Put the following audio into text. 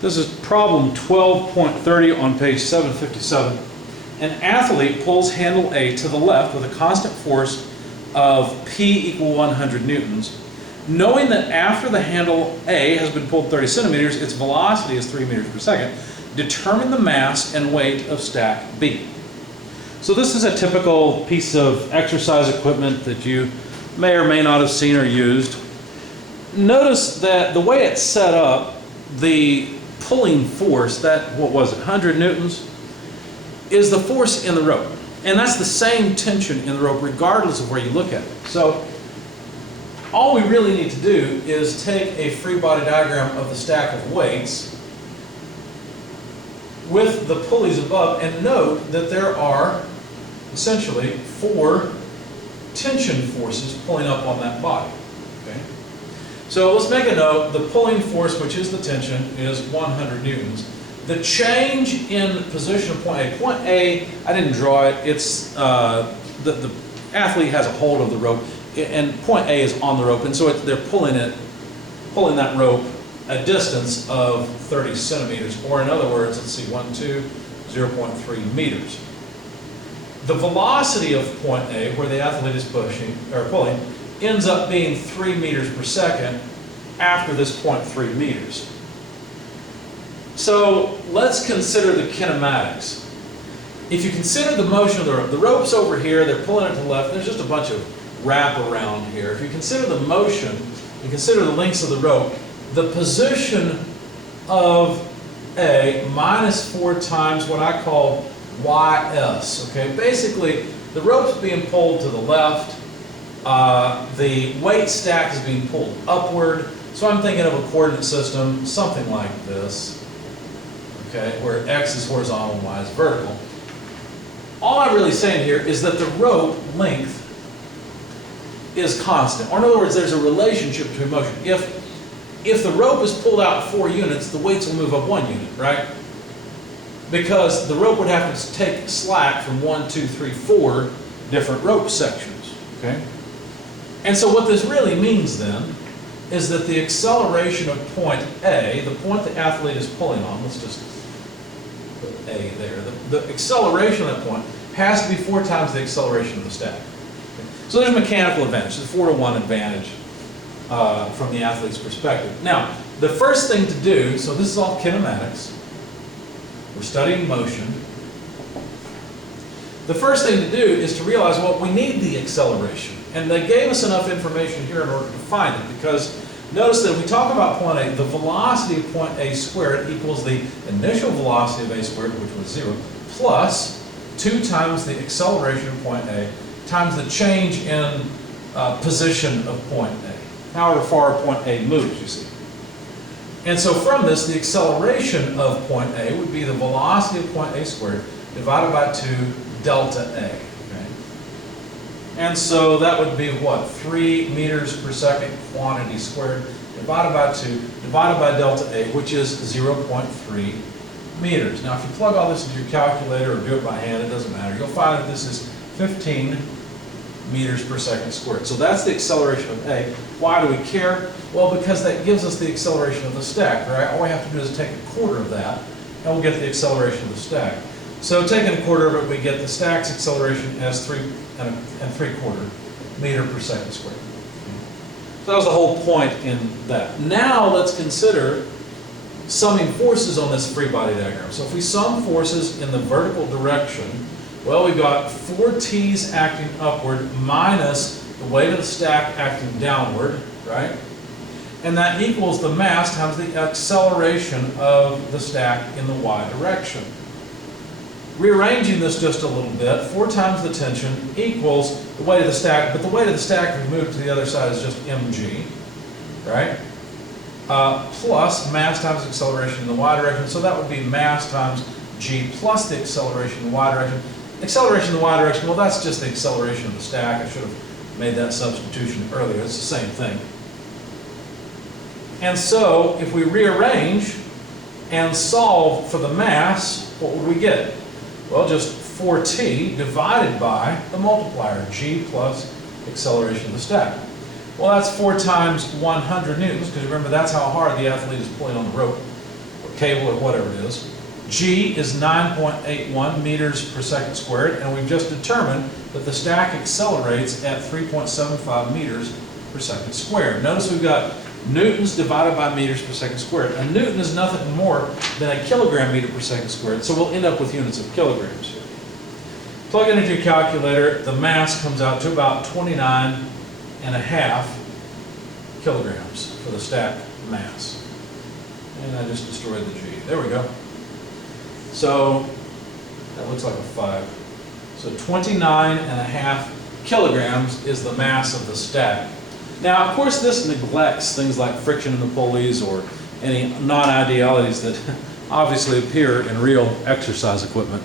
This is problem 12.30 on page 757. An athlete pulls handle A to the left with a constant force of P equal 100 newtons. Knowing that after the handle A has been pulled 30 centimeters, its velocity is 3 meters per second, determine the mass and weight of stack B. So this is a typical piece of exercise equipment that you may or may not have seen or used. Notice that the way it's set up, the pulling force, that, what was it, 100 newtons, is the force in the rope. And that's the same tension in the rope regardless of where you look at it. So all we really need to do is take a free body diagram of the stack of weights with the pulleys above and note that there are essentially 4 tension forces pulling up on that body. Okay? So let's make a note. The pulling force, which is the tension, is 100 newtons. The change in position of point A. Point A, I didn't draw it. It's the athlete has a hold of the rope, and point A is on the rope, and so they're pulling that rope a distance of 30 centimeters, or in other words, let's see, 0.3 meters. The velocity of point A, where the athlete is pushing or pulling, ends up being 3 meters per second after this 0.3 meters. So let's consider the kinematics. If you consider the motion of the rope's over here, they're pulling it to the left, there's just a bunch of wrap around here. If you consider the motion, you consider the lengths of the rope, the position of A minus 4 times what I call YS. Okay, basically the rope's being pulled to the left, the weight stack is being pulled upward, so I'm thinking of a coordinate system, something like this. Okay, where X is horizontal and Y is vertical. All I'm really saying here is that the rope length is constant. Or in other words, there's a relationship between motion. If the rope is pulled out 4 units, the weights will move up 1 unit, right? Because the rope would have to take slack from 1, 2, 3, 4 different rope sections. Okay? And so what this really means then is that the acceleration of point A, the point the athlete is pulling on, let's just put A there, the acceleration of that point has to be 4 times the acceleration of the stack. Okay? So there's a mechanical advantage, the 4-to-1 advantage from the athlete's perspective. Now, the first thing to do, so this is all kinematics, we're studying motion. The first thing to do is to realize, well, we need the acceleration. And they gave us enough information here in order to find it, because notice that if we talk about point A, the velocity of point A squared equals the initial velocity of A squared, which was 0, plus 2 times the acceleration of point A times the change in position of point A, however far point A moves, you see. And so from this, the acceleration of point A would be the velocity of point A squared divided by 2 delta A. Okay? And so that would be what? 3 meters per second quantity squared divided by 2 divided by delta A, which is 0.3 meters. Now if you plug all this into your calculator or do it by hand, it doesn't matter. You'll find that this is 15 meters per second squared. So that's the acceleration of A. Why do we care? Well, because that gives us the acceleration of the stack, right? All we have to do is take a quarter of that, and we'll get the acceleration of the stack. So taking a quarter of it, we get the stack's acceleration as 3 3/4 meter per second squared. So that was the whole point in that. Now let's consider summing forces on this free body diagram. So if we sum forces in the vertical direction, well, we've got 4 T's acting upward minus the weight of the stack acting downward, right? And that equals the mass times the acceleration of the stack in the y direction. Rearranging this just a little bit, 4 times the tension equals the weight of the stack, but the weight of the stack we moved to the other side is just mg, right? Plus mass times acceleration in the y direction, so that would be mass times g plus the acceleration in the y direction. Acceleration in the y direction, well, that's just the acceleration of the stack. I should have made that substitution earlier. It's the same thing. And so if we rearrange and solve for the mass, what would we get? Well, just 4t divided by the multiplier, g plus acceleration of the stack. Well, that's 4 times 100 newtons, because remember that's how hard the athlete is pulling on the rope, or cable or whatever it is. G is 9.81 meters per second squared, and we've just determined that the stack accelerates at 3.75 meters per second squared. Notice we've got newtons divided by meters per second squared. A newton is nothing more than a kilogram meter per second squared, so we'll end up with units of kilograms here. Plug it into your calculator, the mass comes out to about 29.5 kilograms for the stack mass. And I just destroyed the G. There we go. So that looks like a 5. So 29.5 kilograms is the mass of the stack. Now, of course, this neglects things like friction in the pulleys or any non-idealities that obviously appear in real exercise equipment.